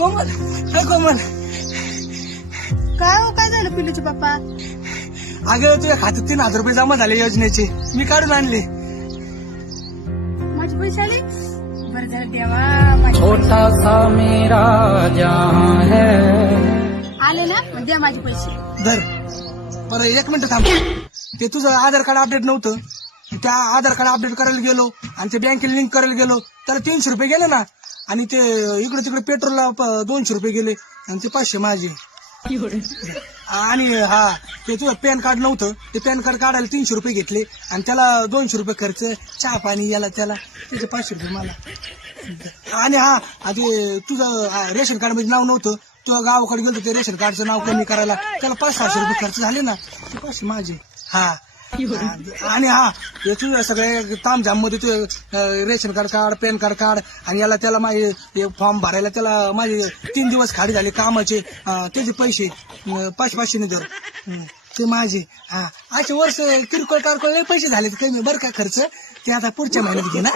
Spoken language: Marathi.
कोमल हे कोमल, काय हो, काय झालं पिलूचे पप्पा? अगं तुझ्या खात्यात 3,000 रुपये जमा झाले योजनेचे, मी काढून आणले. माझे पैसे आले? बरं झालं देवा, माझे छोटा सा मेरा जहां है. आले ना, मग द्या माझे पैसे. धर. बरं 1 मिनिट थांब. ते तुझं आधार कार्ड अपडेट नव्हतं, त्या आधार कार्ड अपडेट करायला गेलो आणि ते बँकेला लिंक करायला गेलो, त्याला 300 रुपये गेले ना. आणि ते इकडे तिकडे पेट्रोलला 200 रुपये गेले आणि ते 500 माझे. आणि हा ते तुझं पॅन कार्ड नव्हतं, ते पॅन कार्ड काढायला 300 रुपये घेतले आणि त्याला 200 रुपये खर्च, चहा पाणी याला त्याला, त्याचे 500 रुपये मला. आणि हा ते तुझं रेशन कार्ड मध्ये नाव नव्हतं, तुझ्या गावाकडे गेलो ते रेशन कार्डचं नाव कमी करायला, त्याला 500-600 रुपये खर्च झाले ना, ते 500 माझे. हा आणि हा हे तुझं सगळे तामझाम मध्ये तुझं रेशन कार्ड काढ, पॅन कार्ड काढ आणि याला त्याला माझे फॉर्म भरायला त्याला माझे 3 दिवस खाली झाले कामाचे, त्याचे पैसे 500-500 ने धर, ते माझे. हा असे वर्ष किरकोळ कारकोळ लय पैसे झाले कमी बरं का खर्च, ते आता पुढच्या महिन्यात घे ना.